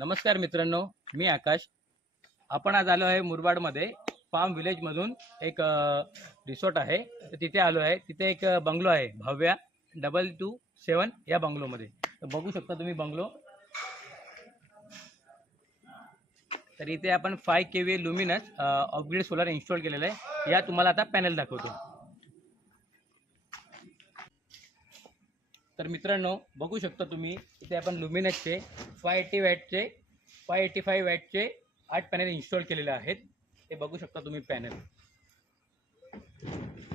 नमस्कार मित्रांनो, मी आकाश. आपण आज आलो आहे मुरबाडमध्ये फार्म विलेजमधून एक रिसॉर्ट आहे. तर तिथे आलो आहे. तिथे एक बंगलो आहे भव्या 227 या बंगलोमध्ये. तर बघू शकता तुम्ही बंगलो. तर इथे आपण 5 kVA luminous off grid solar install केलेलं आहे. या तुम्हाला आता पॅनल दाखवतो. तर मित्रांनो बघू शकता तुम्ही इथे आपण लुमिनसचे 580 वॅटचे 585 वॅटचे 8 पॅनल इन्स्टॉल केलेले आहेत. ते बघू शकता तुम्ही पॅनल.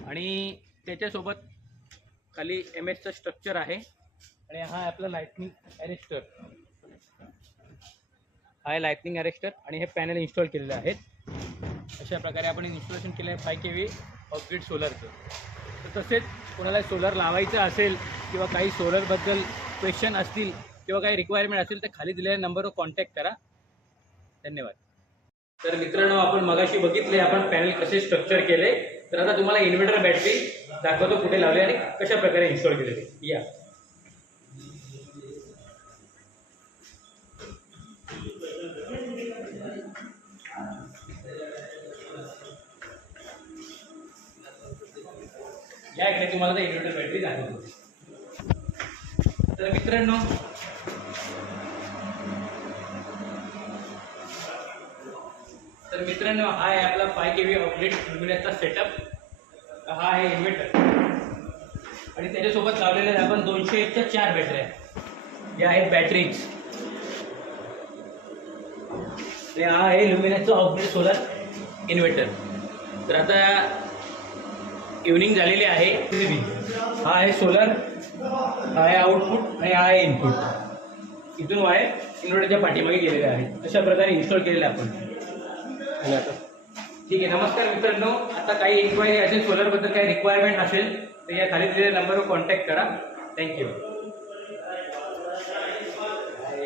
आणि त्याच्यासोबत खाली MS चं स्ट्रक्चर आहे. आणि हा आपला लाइटनिंग अरेस्टर आहे. लाइटनिंग अरेस्टर आणि हे पॅनल इन्स्टॉल केलेले आहेत. अशा प्रकारे आपण इन्स्टॉलेशन केलं आहे 5 kV ऑफग्रिड सोलरचं. तर तसेच कोणाला सोलर लावायचं असेल किंवा काही सोलरबद्दल क्वेश्चन असतील किंवा काही रिक्वायरमेंट असेल तर खाली दिलेल्या नंबरवर कॉन्टॅक्ट करा. धन्यवाद. तर मित्रांनो आपण मगाशी बघितले आपण पॅनल कसे स्ट्रक्चर केले. तर आता तुम्हाला इन्व्हर्टर बॅटरी दाखवतो कुठे लावली आणि कशा प्रकारे इन्स्टॉल केलेली. या इकडे तुम्हाला इन्व्हर्टर बॅटरी दाखवतो. तर मित्रांनो हा आहे आपला 5 kV ऑफग्रिड लुमिनसचा सेटअप. हा आहे इन्व्हर्टर आणि त्याच्यासोबत लावलेल्या आपण 201 च्या 4 बॅटऱ्या. या आहेत बॅटरीज. हा आहे लुमिनसचा ऑफग्रिड सोलर इन्व्हर्टर. तर आता इव्हनिंग झालेली आहे. हा आहे सोलर, हा आहे आउटपुट आणि हा आहे इनपुट. इथून वायर इन्व्हर्टरच्या पाठीमागे गेलेले आहेत. अशा प्रकारे इन्स्टॉल केलेले आपण. ठीक आहे. नमस्कार मित्रांनो. आता काही इन्क्वायरी असेल सोलरबद्दल काही रिक्वायरमेंट असेल तर या खाली दिलेल्या नंबरवर कॉन्टॅक्ट करा. थँक्यू.